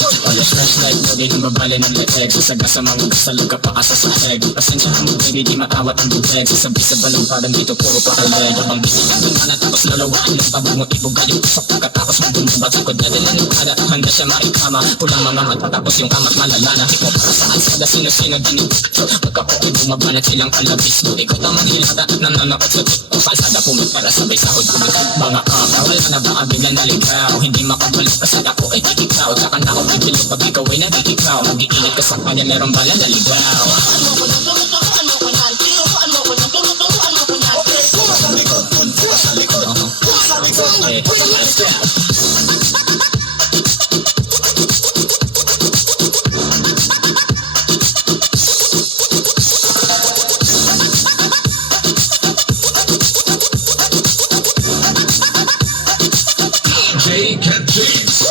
Oras flashlight mo din ang babali ng leeg. Sasaga sa mga kasalog ka pa asa sa heg. Pasensyahan mo baby di matawat ang bubeg. Sasabi sa balong parang dito puro pakaleg. Habang bisigan ng mana tapos lalawaan yung pabog mo ibog yung usap. Pagkatapos mo bumabag likod na din ang kada. Handa siya maikama. Pulang mga mata tapos yung kamat malala na hip hop. Saan sada sino-sino dinibito. Pagkapoy bumabanat silang kalabis mo. Ikaw tamang hilata at nananakot sa TikTok. Kalsada pumit para sabay sahod kumikot. Mga wala na ba biglang naligaw. Hindi makabalik kasi ako ay kikikaw. Saka na ako bibili pag ikaw ay nagkikikaw. Mag-iinit ka sa kanya meron bala naligaw. Ano ko na turuturuan mo ko yan. Tinuruan mo ko na turuturuan mo ko yan. Okay, buka sa likod, buka sa likod, buka sa likod, buka sa likod. Cat James.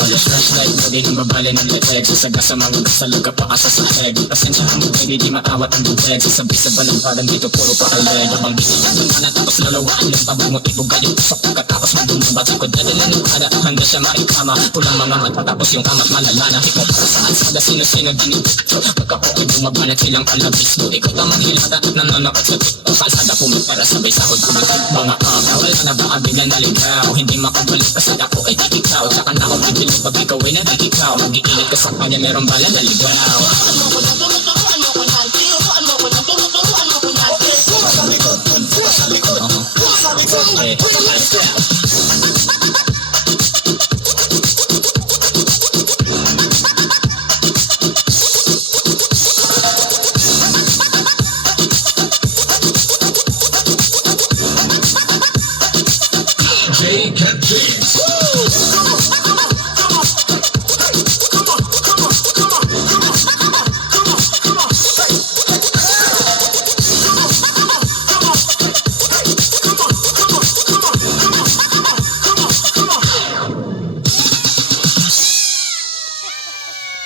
Oras flashlight mo din ang babali ng leeg. Sasaga sa mga kasalog ka pa asa sa heg. Pasensyahan mo baby di matawat ang bubeg. Sasabi sa balong parang dito puro pakaleg. Habang bisigan ng mana tapos lalawaan yung pabog mo ibog yung usap. Pagkatapos mo bumabag likod na din ang kada. Handa siya maikama. Pulang mga mata tapos yung kamat malala na hip hop. Saan sada sino-sino dinibito. Pagkapoy bumabanat silang kalabis mo. Ikaw tamang hilata at nananakot sa TikTok. Kalsada pumit para sabay sahod kumikot. Mga wala na ba biglang naligaw. Hindi makabalik kasi ako ay kikikaw. Saka na ako bibili pag ikaw ay nagkikikaw. Mag-iinit ka sa kanya meron bala naligaw. Turuan mo ko na turuturuan mo ko yan. Tinuruan mo ko na turuturuan mo ko yan. Buka sa likod, buka sa likod, buka sa likod, buka sa likod.